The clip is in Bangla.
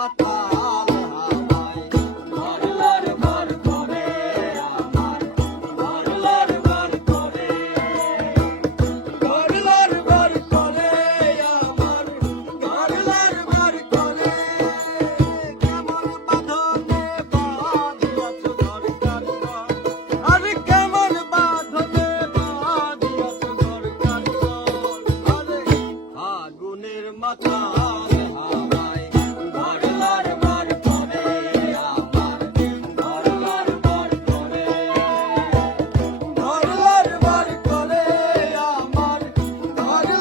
মাতাল হাওয়ায় ঘর লড় ঘর করে আমার ঘর লড় ঘর করে ঘর লড় ঘর করে আমার ঘর লড় ঘর করে কেমন বাঁধনে বাঁধিয়াছ দরকার আরে কেমন বাঁধনে বাঁধিয়াছ দরকার আরে আগুনের মাথায়